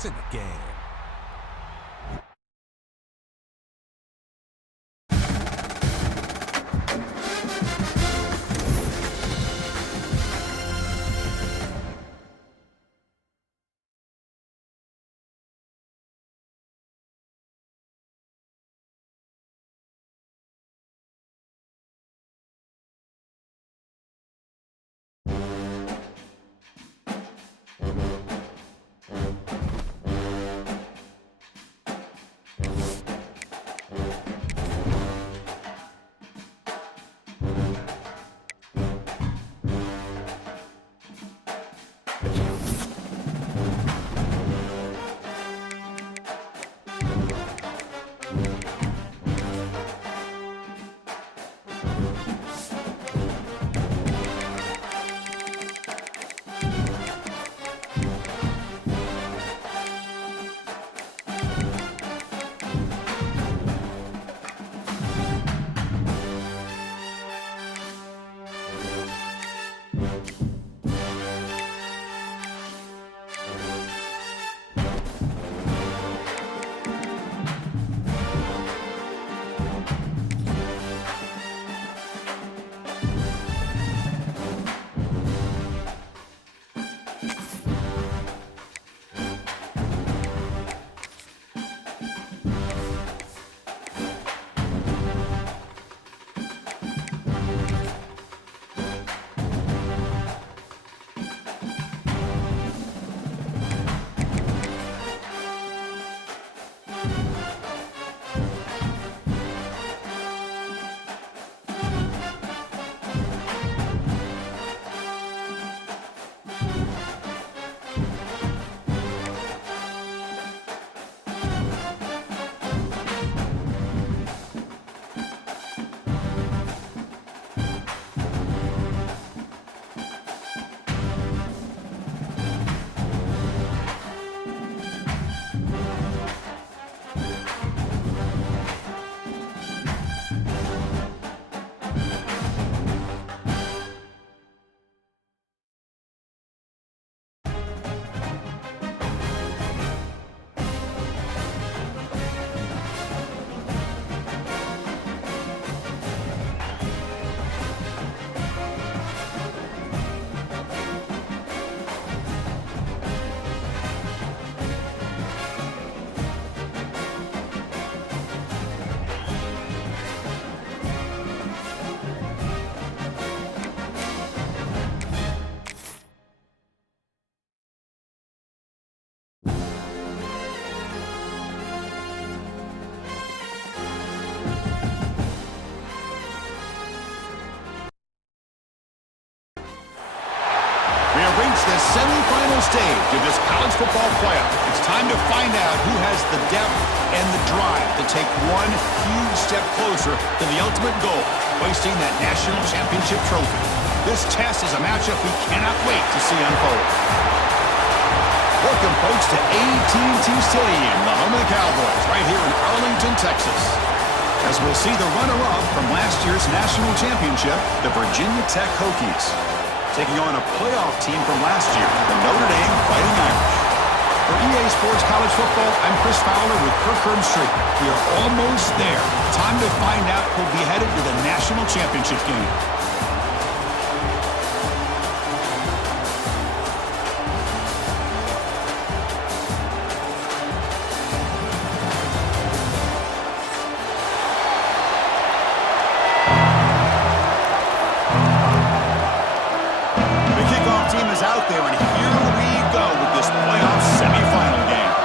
points in the game. We have reached the semifinal stage of this college football playoff. It's time to find out who has the depth and the drive to take one huge step closer to the ultimate goal, hoisting that national championship trophy. This test is a matchup we cannot wait to see unfold. Welcome, folks, to AT&T Stadium, the home of the Cowboys, right here in Arlington, Texas. As we'll see the runner-up from last year's national championship, the Virginia Tech Hokies, taking on a playoff team from last year, the Notre Dame Fighting Irish. For EA Sports College Football, I'm Chris Fowler with Kirk Herbstreit. We are almost there. Time to find out who'll be headed to the national championship game. Out there, and here we go with this playoff semifinal game.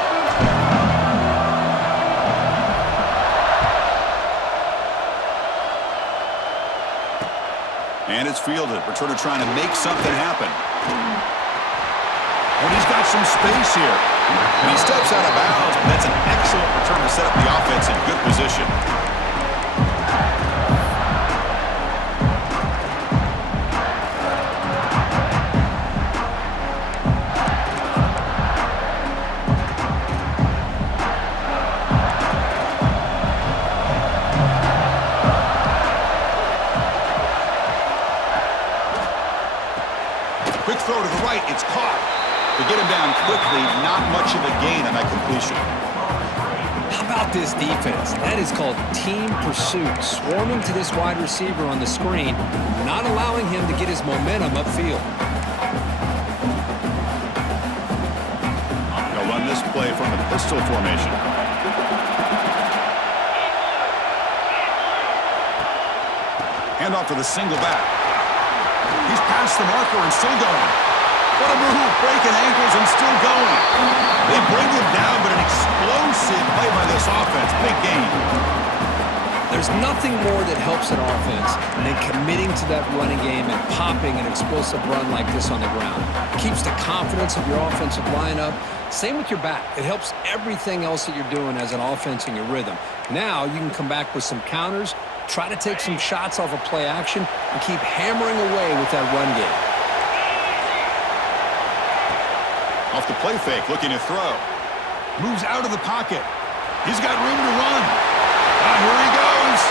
And it's fielded. Returner trying to make something happen. And he's got some space here. And he steps out of bounds, but that's an excellent return to set up the offense in good position. Quick throw to the right. It's caught. To get him down quickly, not much of a gain on that completion. How about this defense? That is called team pursuit. Swarming to this wide receiver on the screen, not allowing him to get his momentum upfield. They'll run this play from the pistol formation. Handoff to the single back. He's past the marker and still going. What a move, breaking ankles and still going. They bring him down, but an explosive play by this offense. Big game. There's nothing more that helps an offense than committing to that running game and popping an explosive run like this on the ground. Keeps the confidence of your offensive lineup. Same with your back. It helps everything else that you're doing as an offense in your rhythm. Now you can come back with some counters, try to take some shots off of play action, and keep hammering away with that run game. Off the play fake, looking to throw. Moves out of the pocket. He's got room to run. Here he goes.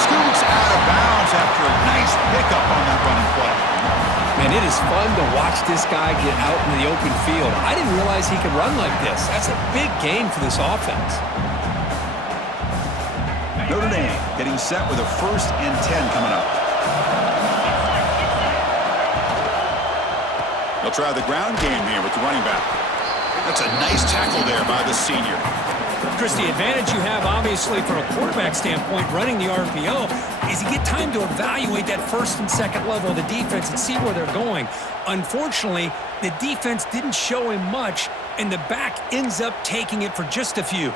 Scoots out of bounds after a nice pickup on that running play. Man, it is fun to watch this guy get out in the open field. I didn't realize he could run like this. That's a big gain for this offense. Notre Dame getting set with a 1st and 10 coming up. They'll try the ground game here with the running back. That's a nice tackle there by the senior. Chris, the advantage you have, obviously, from a quarterback standpoint, running the RPO, is you get time to evaluate that 1st and 2nd level of the defense and see where they're going. Unfortunately, the defense didn't show him much, and the back ends up taking it for just a few.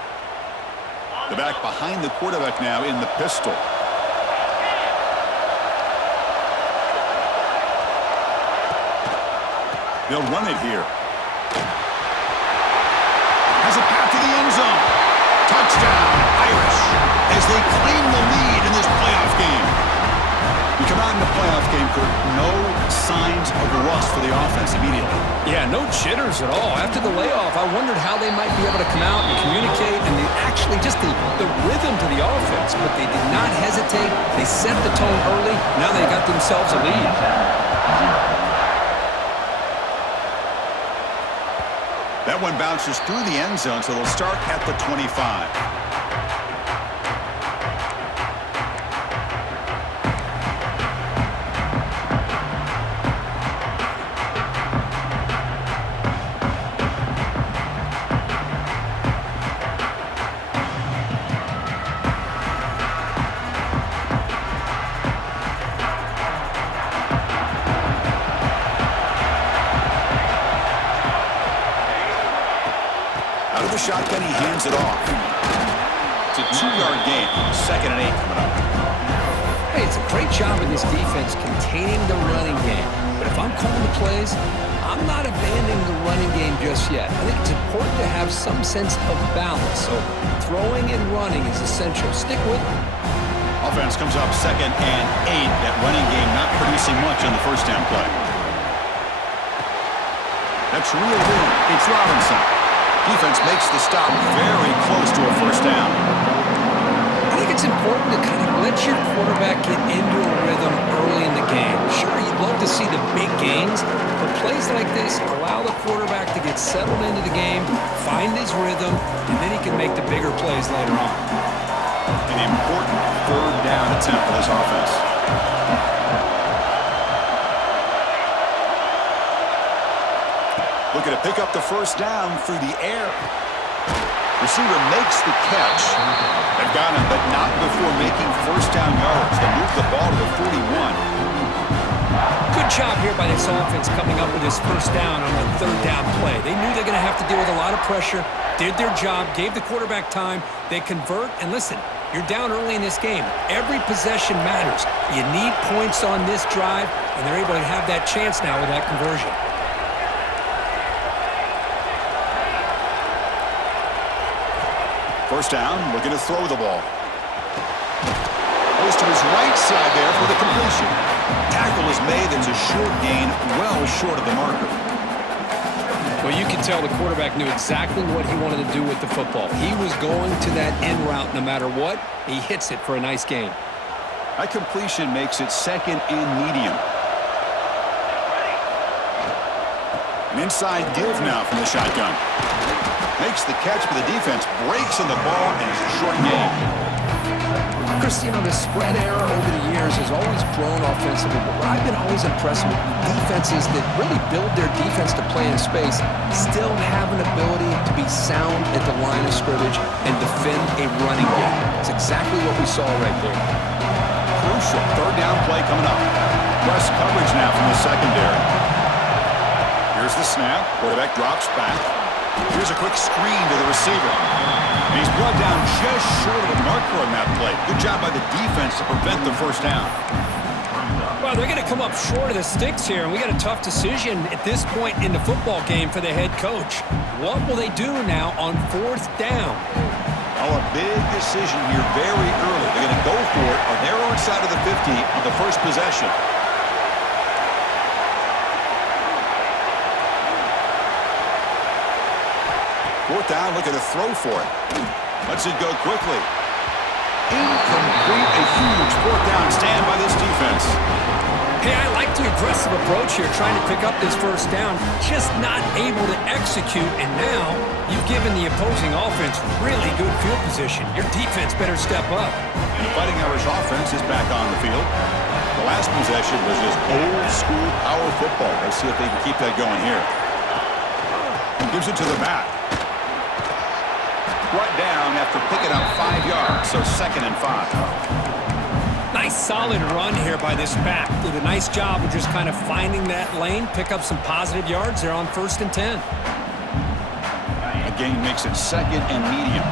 The back behind the quarterback now in the pistol. They'll run it here. Has a path to the end zone. Touchdown, Irish, as they claim the lead in this playoff game. You come out in the playoff game, Kurt, no signs of rust for the offense immediately. Yeah, no jitters at all. After the layoff, I wondered how they might be able to come out and communicate and actually just the rhythm to the offense, but they did not hesitate. They set the tone early. Now they got themselves a lead. That one bounces through the end zone, so they'll start at the 25. The shotgun, he hands it off. It's a 2-yard gain. 2nd and 8 coming up. Hey, it's a great job in this defense containing the running game. But if I'm calling the plays, I'm not abandoning the running game just yet. I think it's important to have some sense of balance. So throwing and running is essential. Stick with it. Offense comes up 2nd and 8. That running game not producing much on the 1st down play. That's reeled in. It's Robinson. Defense makes the stop very close to a 1st down. I think it's important to kind of let your quarterback get into a rhythm early in the game. Sure, you'd love to see the big gains, but plays like this allow the quarterback to get settled into the game, find his rhythm, and then he can make the bigger plays later on. An important 3rd down attempt for this offense. Looking to pick up the 1st down through the air. Receiver makes the catch. They've got him, but not before making 1st down yards. They move the ball to the 41. Good job here by this offense coming up with this 1st down on the 3rd down play. They knew they're going to have to deal with a lot of pressure, did their job, gave the quarterback time. They convert, and listen, you're down early in this game. Every possession matters. You need points on this drive, and they're able to have that chance now with that conversion. 1st down, looking to throw the ball. Goes to his right side there for the completion. Tackle is made. That's a short gain, well short of the marker. Well, you can tell the quarterback knew exactly what he wanted to do with the football. He was going to that end route no matter what. He hits it for a nice gain. That completion makes it 2nd and medium. An inside give now from the shotgun. Makes the catch for the defense, breaks on the ball, and it's a short game. Chris, the spread era over the years has always grown offensively, but what I've been always impressed with defenses that really build their defense to play in space still have an ability to be sound at the line of scrimmage and defend a running game. It's exactly what we saw right there. Crucial third down play coming up. Press coverage now from the secondary. Here's the snap. Quarterback drops back. Here's a quick screen to the receiver. And he's brought down just short of the marker on that play. Good job by the defense to prevent the first down. Well, they're going to come up short of the sticks here, and we got a tough decision at this point in the football game for the head coach. What will they do now on fourth down? Oh, a big decision here very early. They're going to go for it on their own side of the 50 on the first possession. Fourth down, looking to throw for it. Lets it go quickly. Incomplete, a huge fourth down stand by this defense. Hey, I like the aggressive approach here, trying to pick up this first down, just not able to execute, and now you've given the opposing offense really good field position. Your defense better step up. And the Fighting Irish offense is back on the field. The last possession was just old-school power football. Let's see if they can keep that going here. Gives it to the back. Brought down after picking up 5 yards, so 2nd and 5. Nice solid run here by this back. Did a nice job of just kind of finding that lane, pick up some positive yards there on 1st and 10. A gain makes it 2nd and medium.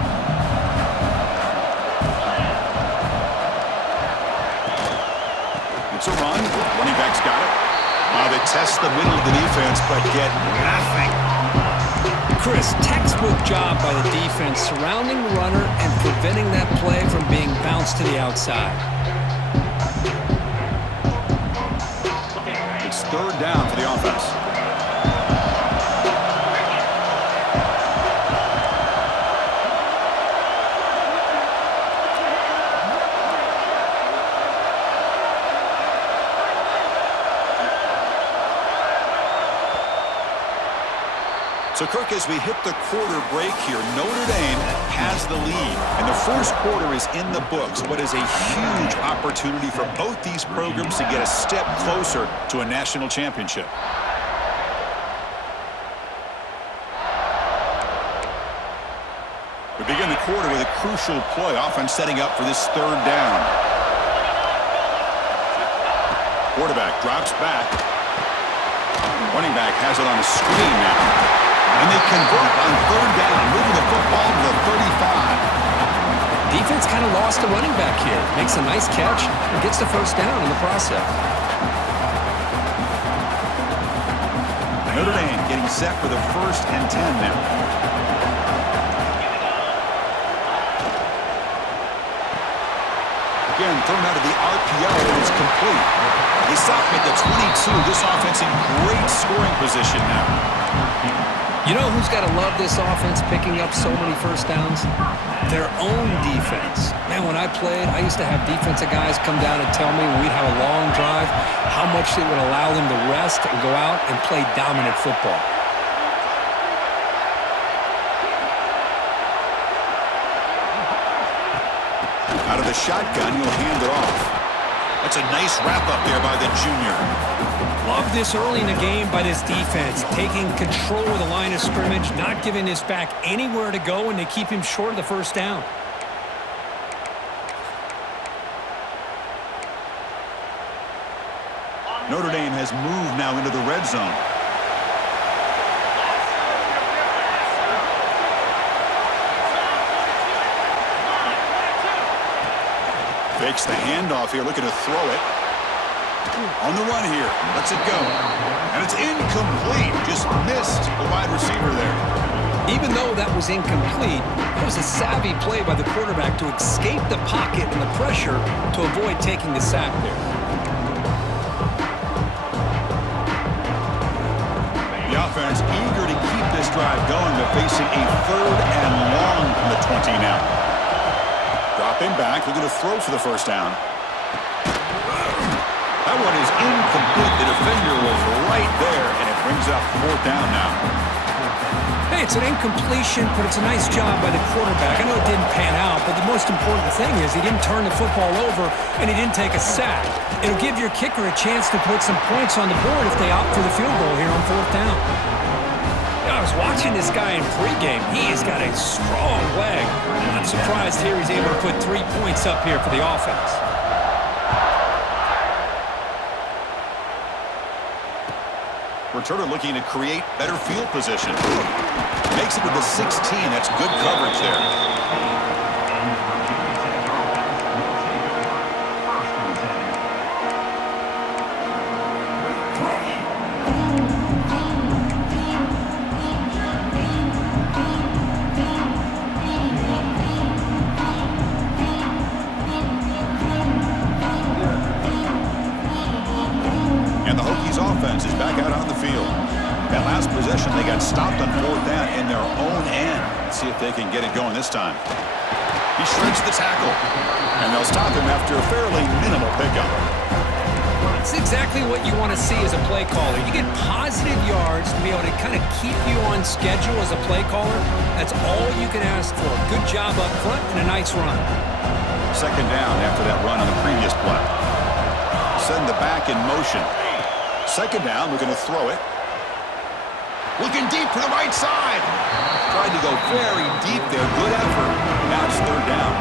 It's a run. Running back's got it. They test the middle of the defense, but get nothing. Chris, textbook job by the defense surrounding the runner and preventing that play from being bounced to the outside. It's third down for the offense. So, Kirk, as we hit the quarter break here, Notre Dame has the lead. And the first quarter is in the books. What is a huge opportunity for both these programs to get a step closer to a national championship. We begin the quarter with a crucial play. Offense setting up for this third down. Quarterback drops back. Running back has it on a screen now. And they convert on third down, moving the football to the 35. Defense kind of lost the running back here. Makes a nice catch and gets the first down in the process. Notre Dame getting set for the 1st and 10 now. Again, thrown out of the RPO, and it's complete. They stop at the 22. This offense in great scoring position now. You know who's got to love this offense picking up so many first downs? Their own defense. Man, when I played, I used to have defensive guys come down and tell me when we'd have a long drive how much it would allow them to rest and go out and play dominant football. Out of the shotgun, he'll hand it off. That's a nice wrap-up there by the junior. Love this early in the game by this defense, taking control of the line of scrimmage, not giving this back anywhere to go, and they keep him short of the first down. Notre Dame has moved now into the red zone. Fakes the handoff here, looking to throw it. On the run here, lets it go. And it's incomplete. Just missed the wide receiver there. Even though that was incomplete, it was a savvy play by the quarterback to escape the pocket and the pressure to avoid taking the sack there. The offense eager to keep this drive going, but facing a 3rd and long from the 20 now. Dropping back, looking to throw for the first down. That one is incomplete. The defender was right there, and it Brings up 4th down now. Hey, it's an incompletion, but it's a nice job by the quarterback. I know it didn't pan out, but the most important thing is he didn't turn the football over and he didn't take a sack. It'll give your kicker a chance to put some points on the board if they opt for the field goal here on 4th down. I was watching this guy in pregame. He's got a strong leg. I'm not surprised here he's able to put 3 points up here for the offense. Returner looking to create better field position. Makes it to the 16. That's good coverage there. And the Hokies offense is back out on the field. That last possession, they got stopped on 4th down in their own end. Let's see if they can get it going this time. He shreds the tackle, and they'll stop him after a fairly minimal pickup. It's exactly what you want to see as a play caller. You get positive yards to be able to kind of keep you on schedule as a play caller. That's all you can ask for. Good job up front and a nice run. 2nd down after that run on the previous play. Send the back in motion. 2nd down, we're going to throw it. Looking deep to the right side. Tried to go very deep there. Good effort. Now it's 3rd down.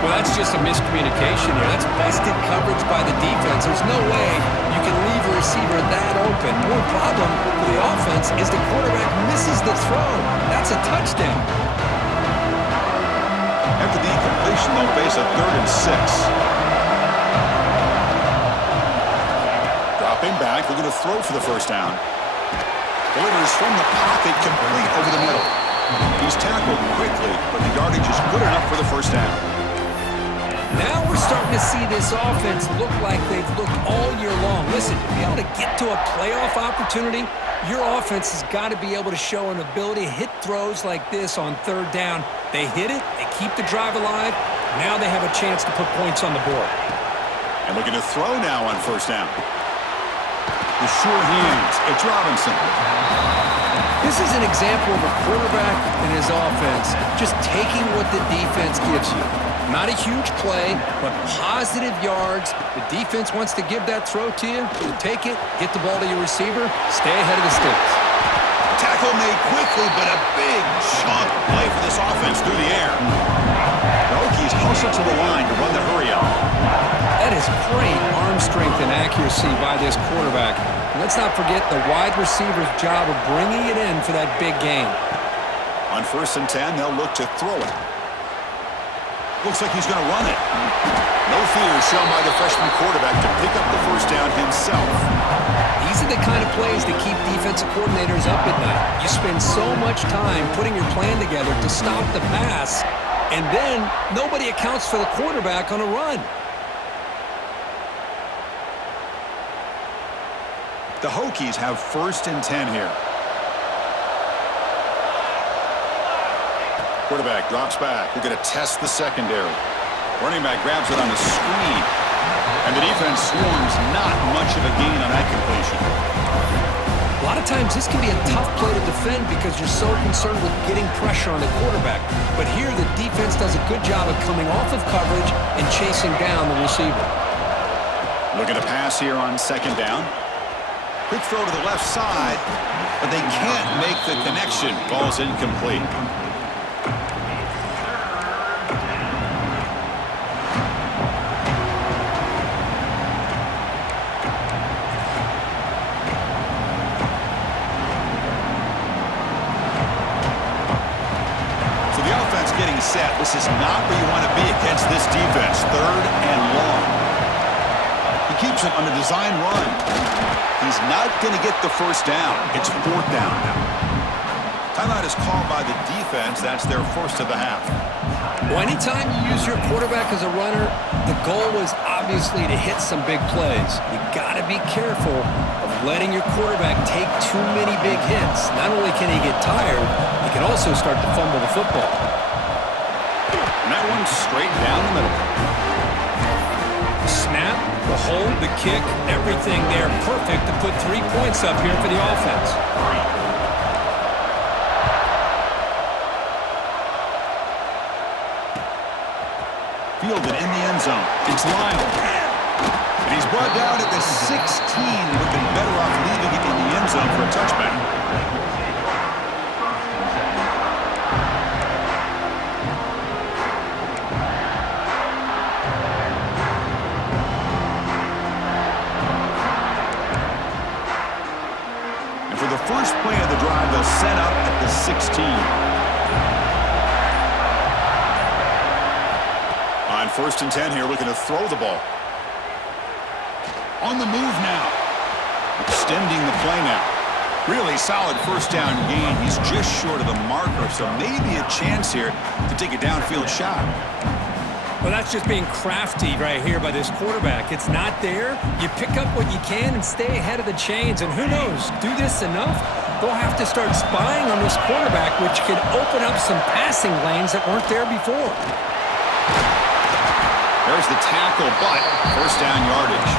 Well, that's just a miscommunication here. That's busted coverage by the defense. There's no way you can leave a receiver that open. More problem for the offense is the quarterback misses the throw. That's a touchdown. After the incompletion, they'll face a 3rd and 6. Dropping back, they're going to throw for the 1st down. Delivers from the pocket, complete over the middle. He's tackled quickly, but the yardage is good enough for the 1st down. Now we're starting to see this offense look like they've looked all year long. Listen, to be able to get to a playoff opportunity, your offense has got to be able to show an ability to hit throws like this on 3rd down. They hit it, they keep the drive alive. Now they have a chance to put points on the board. And looking to throw now on 1st down. The sure hands. It's Robinson. This is an example of a quarterback and his offense just taking what the defense gives you. Not a huge play, but positive yards. The defense wants to give that throw to you. You take it, get the ball to your receiver, stay ahead of the sticks. Tackle made quickly, but a big chunk play for this offense through the air. The Hokies hustle to the line to run the hurry up. That is great arm strength and accuracy by this quarterback. And let's not forget the wide receiver's job of bringing it in for that big gain. On 1st and 10, they'll look to throw it. Looks like he's going to run it. No fear shown by the freshman quarterback to pick up the 1st down himself. These are the kind of plays that keep defensive coordinators up at night. You spend so much time putting your plan together to stop the pass, and then nobody accounts for the quarterback on a run. The Hokies have 1st and 10 here. Quarterback drops back. We're going to test the secondary. Running back grabs it on the screen. And the defense swarms not much of a gain on that completion. A lot of times this can be a tough play to defend because you're so concerned with getting pressure on the quarterback. But here the defense does a good job of coming off of coverage and chasing down the receiver. Looking to pass here on 2nd down. Quick throw to the left side, but they can't make the connection. Ball's incomplete. So the offense getting set. This is not where you want to be against this defense. 3rd and long. He keeps it on the design run. He's not going to get the 1st down. It's 4th down now. Timeout is called by the defense. That's their 1st of the half. Well, anytime you use your quarterback as a runner, the goal is obviously to hit some big plays. You got to be careful of letting your quarterback take too many big hits. Not only can he get tired, he can also start to fumble the football. And that one's straight down the middle. Snap. The hold, the kick, everything there perfect to put 3 points up here for the offense. Fielded in the end zone. It's Lyle. And he's brought down at the 16. Would have been better off leaving it in the end zone for a touchback. And for the first play of the drive, they'll set up at the 16. On 1st and 10 here, looking to throw the ball. On the move now. Extending the play now. Really solid first down gain. He's just short of the marker, so maybe a chance here to take a downfield shot. Well, that's just being crafty right here by this quarterback. It's not there. You pick up what you can and stay ahead of the chains. And who knows, do this enough, they'll have to start spying on this quarterback, which could open up some passing lanes that weren't there before. There's the tackle, but first down yardage.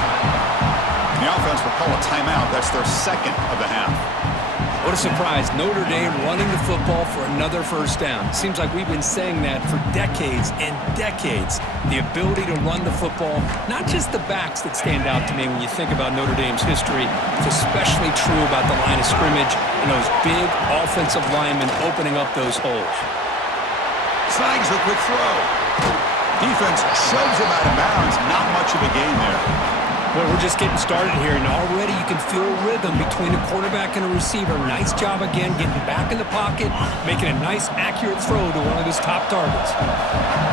The offense will call a timeout. That's their second of the half. What a surprise. Notre Dame running the football for another first down. Seems like we've been saying that for decades and decades. The ability to run the football, not just the backs that stand out to me when you think about Notre Dame's history. It's especially true about the line of scrimmage and those big offensive linemen opening up those holes. Snags the quick throw. Defense shoves him out of bounds. Not much of a gain there. Well, we're just getting started here, and already you can feel a rhythm between a quarterback and a receiver. Nice job again getting back in the pocket, making a nice, accurate throw to one of his top targets.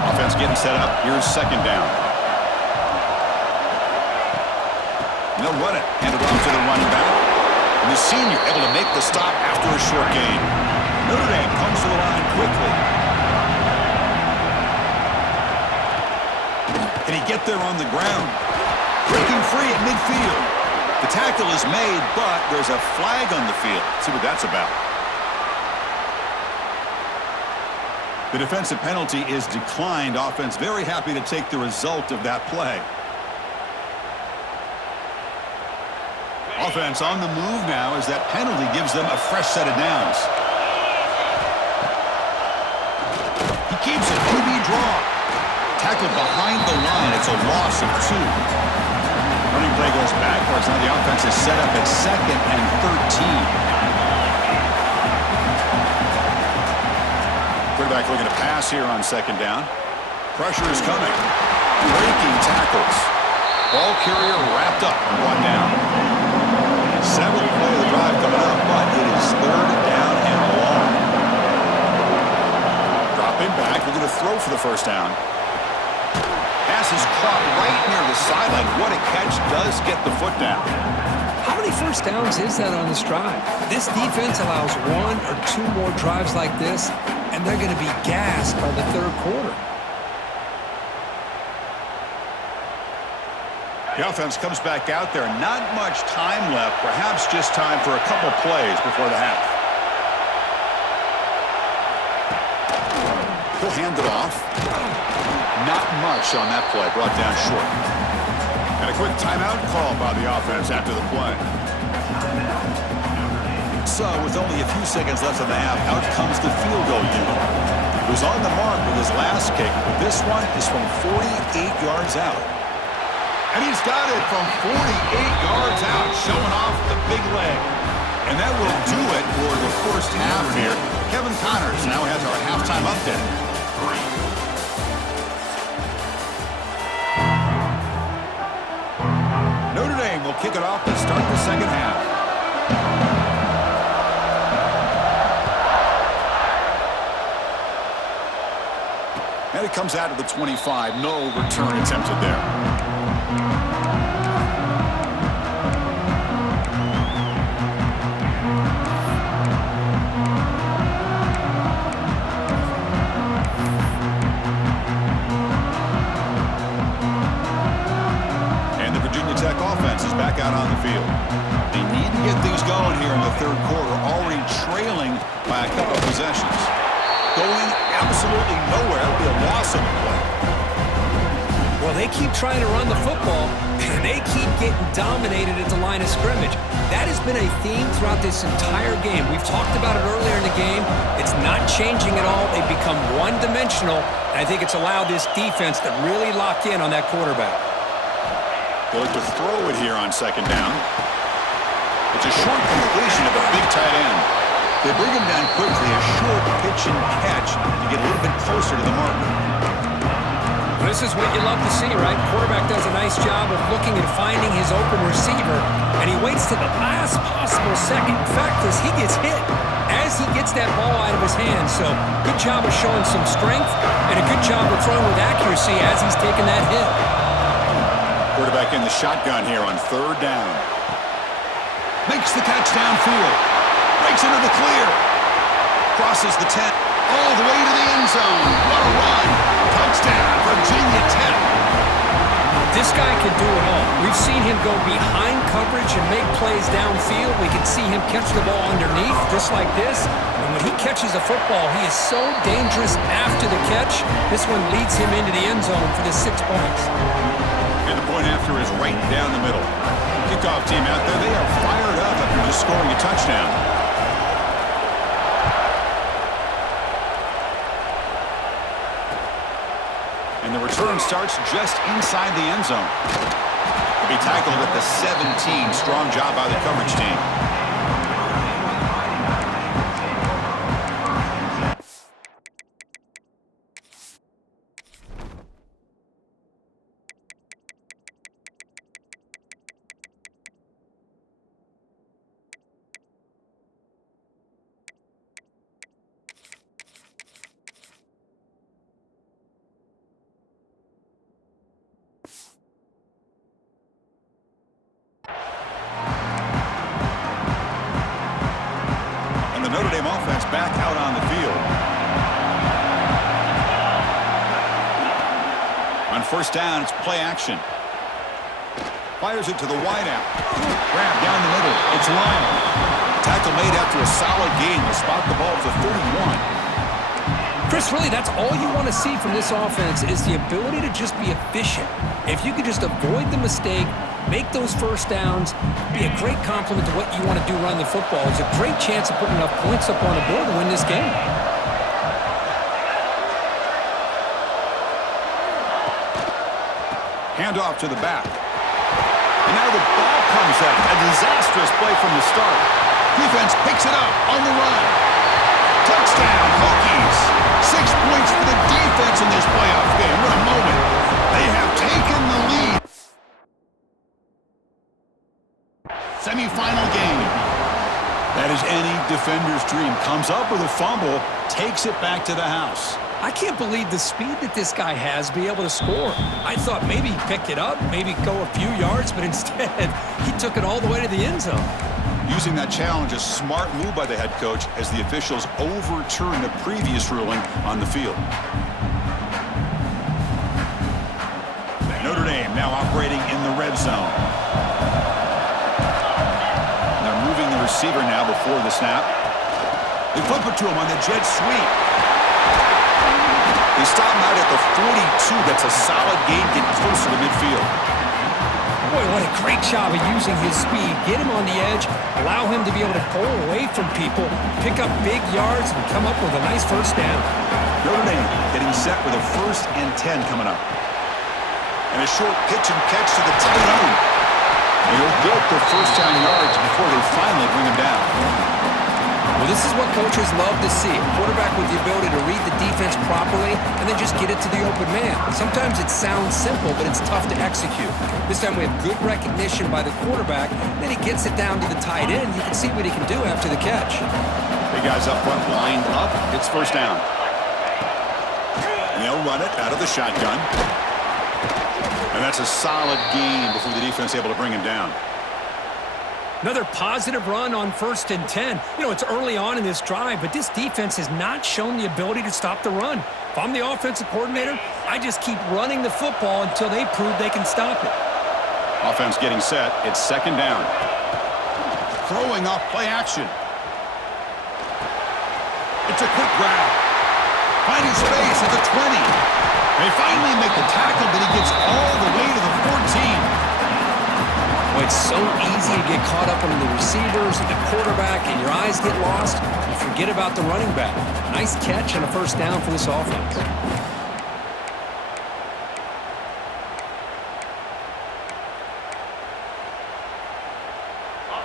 Offense getting set up. Here's second down. And they'll run it. Hand it off to the running back. And the senior able to make the stop after a short gain. Notre Dame comes to the line quickly. Can he get there on the ground? Breaking free at midfield. The tackle is made, but there's a flag on the field. Let's see what that's about. The defensive penalty is declined. Offense very happy to take the result of that play. Offense on the move now as that penalty gives them a fresh set of downs. He keeps it. QB draw. Tackled behind the line. It's a loss of 2. Running play goes backwards. Now the offense is set up at 2nd and 13. Quarterback looking to pass here on 2nd down. Pressure is coming. Breaking tackles. Ball carrier wrapped up and brought down. 7th play of the drive coming up, but it is 3rd down and long. Dropping back. Looking to throw for the first down. Pass is caught right near the sideline. What a catch. Does get the foot down. How many first downs is that on this drive? This defense allows 1 or 2 more drives like this, and they're going to be gassed by the 3rd quarter. The offense comes back out there. Not much time left. Perhaps just time for a couple plays before the half. He'll hand it off. Not much on that play. Brought down short. And a quick timeout call by the offense after the play. So, with only a few seconds left in the half, out comes the field goal unit. He was on the mark with his last kick, but this one is from 48 yards out. And he's got it from 48 yards out, showing off the big leg. And that will do it for the first half here. Kevin Connors now has our halftime update. Notre Dame will kick it off to start the second half. And it comes out of the 25. No return attempted there. Back out on the field. They need to get things going here in the 3rd quarter, already trailing by a couple of possessions. Going absolutely nowhere. It'll be a loss of the play. Well, they keep trying to run the football, and they keep getting dominated at the line of scrimmage. That has been a theme throughout this entire game. We've talked about it earlier in the game. It's not changing at all. They've become one-dimensional, and I think it's allowed this defense to really lock in on that quarterback. They'll look to throw it here on second down. It's a short completion of a big tight end. They bring him down quickly, a short pitch and catch to get a little bit closer to the marker. This is what you love to see, right? Quarterback does a nice job of looking and finding his open receiver, and he waits to the last possible second. In fact, as he gets hit, as he gets that ball out of his hands. So good job of showing some strength and a good job of throwing with accuracy as he's taking that hit. Quarterback in the shotgun here on third down. Makes the catch downfield. Breaks into the clear. Crosses the 10. All the way to the end zone. What a run. Touchdown, Virginia Tech. This guy can do it all. We've seen him go behind coverage and make plays downfield. We can see him catch the ball underneath, just like this. And when he catches a football, he is so dangerous after the catch. This one leads him into the end zone for the 6 points. And the point after is right down the middle. Kickoff team out there, they are fired up after just scoring a touchdown. And the return starts just inside the end zone. He'll be tackled at the 17. Strong job by the coverage team. Notre Dame offense back out on the field. On first down, it's play action. Fires it to the wideout. Grab down the middle. It's Lyle. Tackle made after a solid gain to spot the ball at the 31. Chris, really, that's all you want to see from this offense is the ability to just be efficient. If you could just avoid the mistake, make those first downs, be a great complement to what you want to do running the football. It's a great chance of putting enough points up on the board to win this game. Handoff to the back. And now the ball comes out. A disastrous play from the start. Defense picks it up on the run. Touchdown, Hokies. 6 points for the defense in this playoff game. What a moment. They have taken the lead. Semi-final game. That is any defender's dream. Comes up with a fumble, takes it back to the house. I can't believe the speed that this guy has to be able to score. I thought maybe he picked it up, maybe go a few yards, but instead he took it all the way to the end zone. Using that challenge, a smart move by the head coach as the officials overturned the previous ruling on the field. Notre Dame now operating in the red zone. They're moving the receiver now before the snap. They flip it to him on the jet sweep. They stop him out at the 42. That's a solid gain, getting closer to midfield. Boy, what a great job of using his speed. Get him on the edge, allow him to be able to pull away from people, pick up big yards, and come up with a nice first down. Notre Dame getting set with a 1st and 10 coming up. And a short pitch and catch to the tight end. And he'll get the first down yards before they finally bring him down. Well, this is what coaches love to see. A quarterback with the ability to read the defense properly and then just get it to the open man. Sometimes it sounds simple, but it's tough to execute. This time we have good recognition by the quarterback. Then he gets it down to the tight end. You can see what he can do after the catch. Big guys up front lined up. It's first down. And they'll run it out of the shotgun. And that's a solid gain before the defense able to bring him down. Another positive run on 1st and 10. You know, it's early on in this drive, but this defense has not shown the ability to stop the run. If I'm the offensive coordinator, I just keep running the football until they prove they can stop it. Offense getting set. It's second down. Throwing off play action. It's a quick grab. Finding space at the 20. They finally make the tackle, but he gets all the way to the 14. Well, it's so easy to get caught up in the receivers and the quarterback, and your eyes get lost. You forget about the running back. Nice catch and a first down for this offense.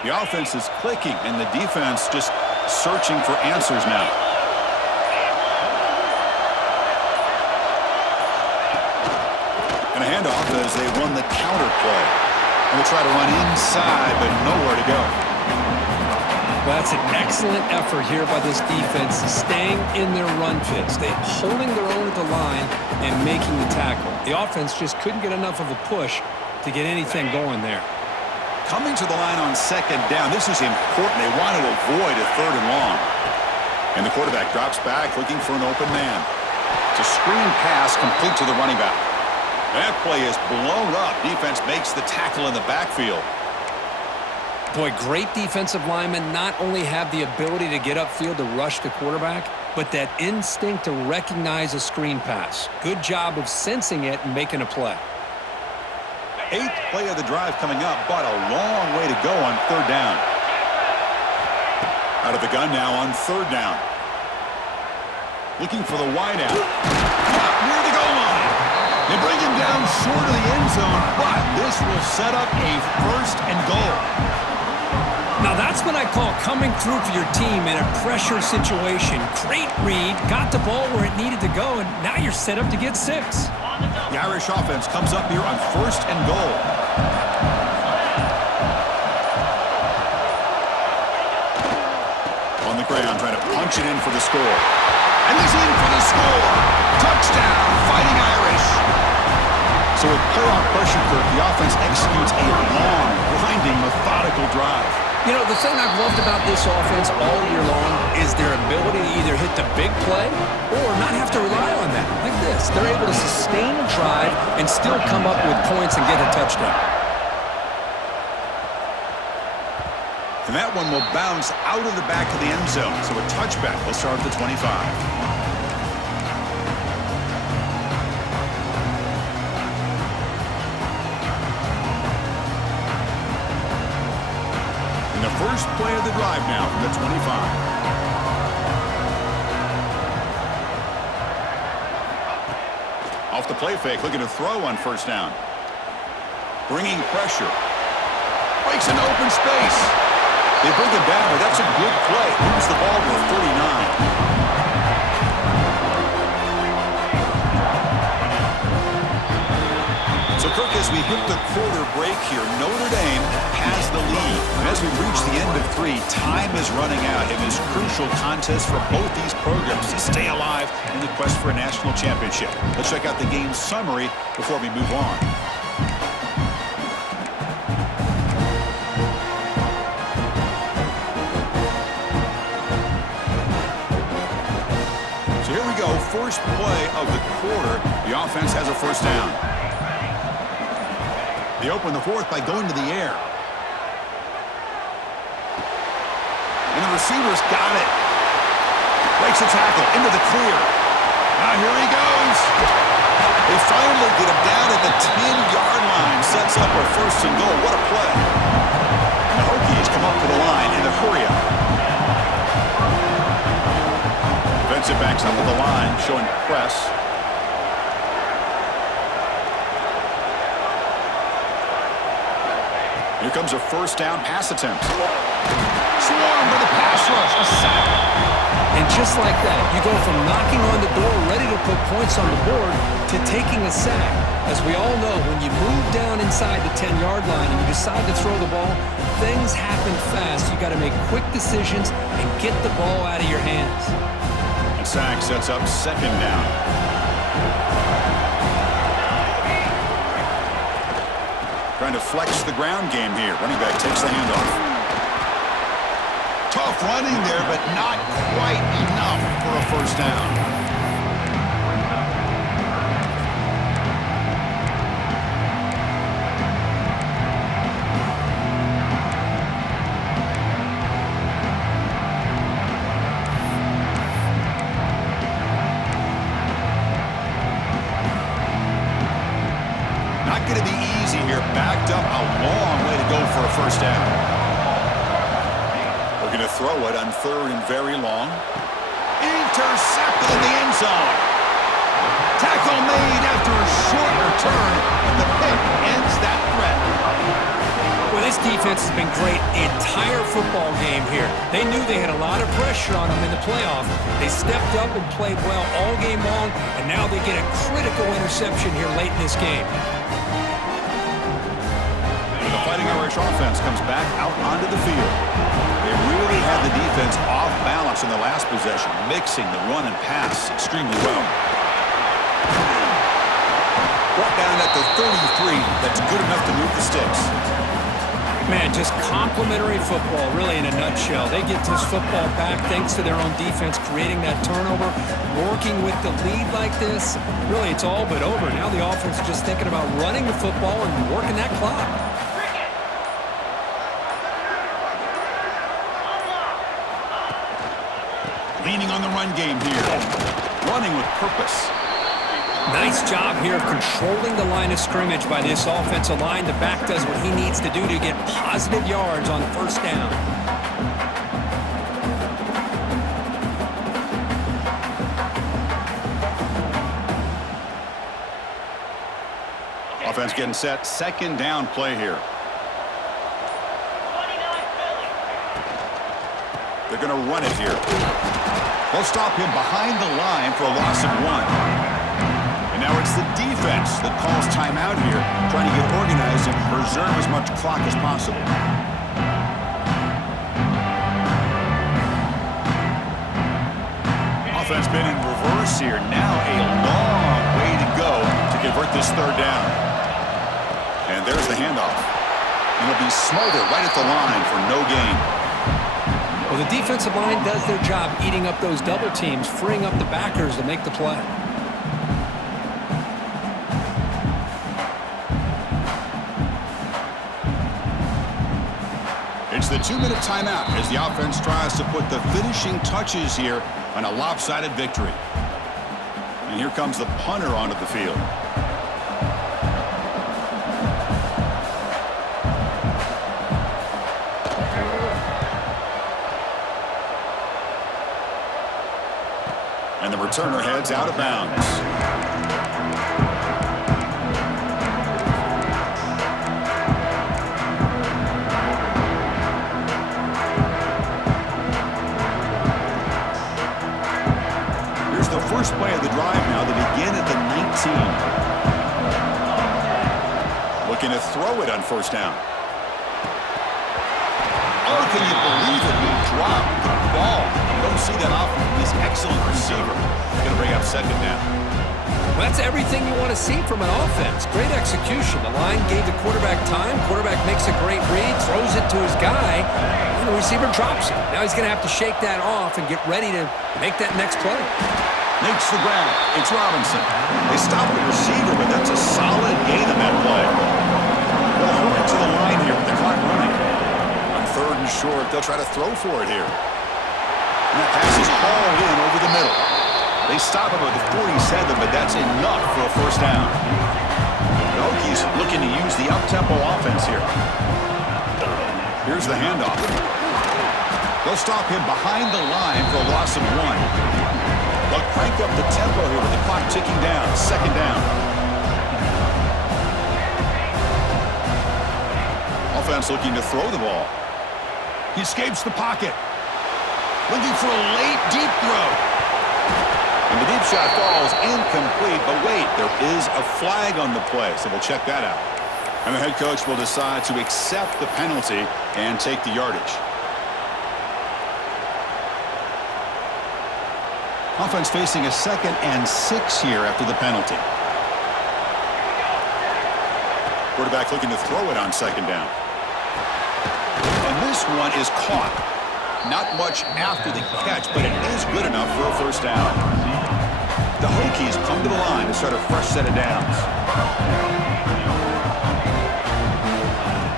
The offense is clicking, and the defense just searching for answers now. And a handoff as they run the counter play. And they try to run inside, but nowhere to go. That's an excellent effort here by this defense, staying in their run fits. They're holding their own at the line and making the tackle. The offense just couldn't get enough of a push to get anything going there. Coming to the line on second down, this is important. They want to avoid a third and long. And the quarterback drops back looking for an open man. It's a screen pass complete to the running back. That play is blown up. Defense makes the tackle in the backfield. Boy, great defensive linemen not only have the ability to get upfield to rush the quarterback, but that instinct to recognize a screen pass. Good job of sensing it and making a play. 8th play of the drive coming up, but a long way to go on third down. Out of the gun now on third down. Looking for the wideout. Caught near the goal line. They bring him down short of the end zone, but this will set up a first and goal. Now that's what I call coming through for your team in a pressure situation. Great read, got the ball where it needed to go, and now you're set up to get 6. The Irish offense comes up here on first and goal. On the ground, trying to punch it in for the score. And he's in for the score. Touchdown, Fighting Irish. So with playoff pressure, Kirk, the offense executes a long, grinding, methodical drive. You know, the thing I've loved about this offense all year long is their ability to either hit the big play or not have to rely on that. Like this, they're able to sustain a drive and still come up with points and get a touchdown. And that one will bounce out of the back of the end zone. So a touchback will start at the 25. First play of the drive now from the 25. Off the play fake, looking to throw on first down. Bringing pressure. Breaks into open space. They bring him down, but that's a good play. Moves the ball to the 39. So, Kirk, as we hit the quarter break here, Notre Dame has the lead. And as we reach the end of 3, time is running out in this crucial contest for both these programs to stay alive in the quest for a national championship. Let's check out the game summary before we move on. So here we go, first play of the quarter. The offense has a first down. They open the fourth by going to the air. And the receiver's got it. Breaks a tackle into the clear. Now here he goes. They finally get him down at the 10-yard line. Sets up a first and goal. What a play. And the Hokies come up to the line in the hurry-up. Defensive backs up at the line, showing press. Here comes a first down pass attempt. Swarmed by the pass rush. A sack. And just like that, you go from knocking on the door, ready to put points on the board, to taking a sack. As we all know, when you move down inside the 10-yard line and you decide to throw the ball, things happen fast. You got to make quick decisions and get the ball out of your hands. A sack sets up second down. Trying to flex the ground game here. Running back takes the handoff. Tough running there, but not quite enough for a first down. Looking to throw it on 3rd and very long. Intercepted in the end zone. Tackle made after a short return, and the pick ends that threat. Well, this defense has been great the entire football game here. They knew they had a lot of pressure on them in the playoff. They stepped up and played well all game long, and now they get a critical interception here late in this game. The Fighting Irish offense comes back out onto the field. They really had the defense off balance in the last possession, mixing the run and pass extremely well. Brought down at the 33. That's good enough to move the sticks. Man, just complimentary football, really, in a nutshell. They get this football back thanks to their own defense, creating that turnover, working with the lead like this. Really, it's all but over. Now the offense is just thinking about running the football and working that clock. Leaning on the run game here. Running with purpose. Nice job here of controlling the line of scrimmage by this offensive line. The back does what he needs to do to get positive yards on 1st down. Offense getting set. 2nd down play here. They're going to run it here. They'll stop him behind the line for a loss of 1. And now it's the defense that calls timeout here, trying to get organized and preserve as much clock as possible. Offense been in reverse here. Now a long way to go to convert this 3rd down. And there's the handoff. And it'll be Smolder right at the line for no gain. Well, the defensive line does their job eating up those double teams, freeing up the backers to make the play. It's the 2-minute timeout as the offense tries to put the finishing touches here on a lopsided victory. And here comes the punter onto the field. And the returner heads out of bounds. First play of the drive now. They begin at the 19. Looking to throw it on 1st down. Oh, can you believe it? He dropped the ball. You don't see that often from this excellent receiver. Going to bring up 2nd down. Well, that's everything you want to see from an offense. Great execution. The line gave the quarterback time. Quarterback makes a great read, throws it to his guy, and the receiver drops it. Now he's going to have to shake that off and get ready to make that next play. Makes the grab. It's Robinson. They stop the receiver, but that's a solid gain on that play. They'll hurry to the line here with the clock running. On 3rd and short, they'll try to throw for it here. And that pass is hauled in over the middle. They stop him at the 47, but that's enough for a 1st down. The Hokies looking to use the up-tempo offense here. Here's the handoff. They'll stop him behind the line for a loss of 1. They'll crank up the tempo here with the clock ticking down. 2nd down. Offense looking to throw the ball. He escapes the pocket. Looking for a late deep throw. And the deep shot falls incomplete. But wait, there is a flag on the play, so we'll check that out. And the head coach will decide to accept the penalty and take the yardage. Offense facing a 2nd and 6 here after the penalty. Quarterback looking to throw it on 2nd down. And this one is caught. Not much after the catch, but it is good enough for a 1st down. The Hokies come to the line to start a fresh set of downs.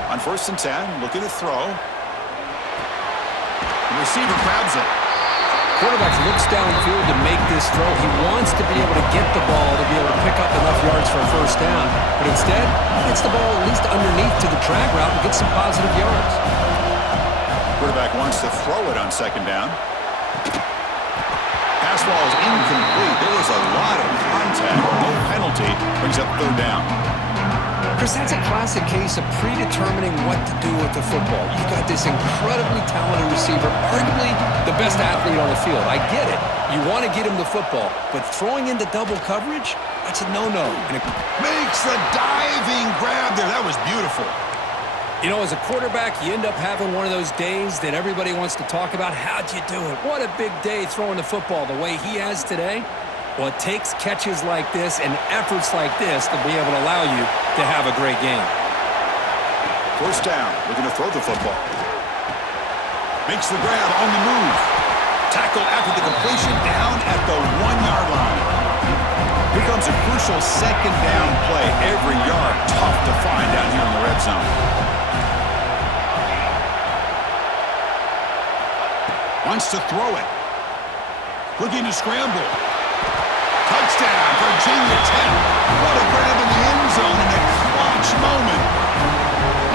On 1st and 10, looking to throw. The receiver grabs it. Quarterback looks downfield to make this throw. He wants to be able to get the ball to be able to pick up enough yards for a 1st down. But instead, he gets the ball at least underneath to the drag route and gets some positive yards. Quarterback wants to throw it on second down. Pass ball is incomplete. There was a lot of contact. No penalty. Brings up third down. Chris, that's a classic case of predetermining what to do with the football. You've got this incredibly talented receiver, arguably the best athlete on the field. I get it. You want to get him the football, but throwing into double coverage, that's a no-no. Makes the diving grab there. That was beautiful. You know, as a quarterback, you end up having one of those days that everybody wants to talk about. How'd you do it? What a big day throwing the football the way he has today. Well, it takes catches like this and efforts like this to be able to allow you to have a great game. First down. Looking to throw the football. Makes the grab on the move. Tackle after the completion down at the 1-yard line. Here comes a crucial second down play. Every yard tough to find down here in the red zone. Wants to throw it. Looking to scramble. Touchdown, Virginia Tech. What a grab in the end zone in a clutch moment.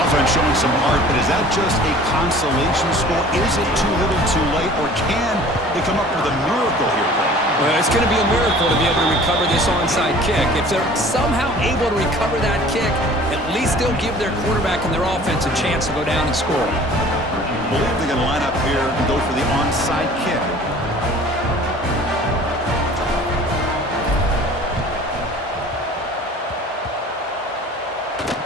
Offense showing some heart, but is that just a consolation score? Is it too little too late, or can they come up with a miracle here, Paul? Well, it's going to be a miracle to be able to recover this onside kick. If they're somehow able to recover that kick, at least they'll give their quarterback and their offense a chance to go down and score. I believe they're going to line up here and go for the onside kick.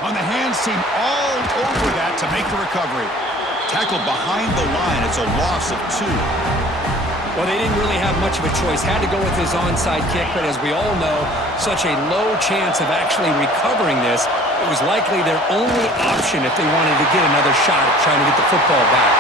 On the hands team all over that to make the recovery. Tackled behind the line. It's a loss of 2. Well, they didn't really have much of a choice. Had to go with his onside kick, but as we all know, such a low chance of actually recovering this. It was likely their only option if they wanted to get another shot at trying to get the football back.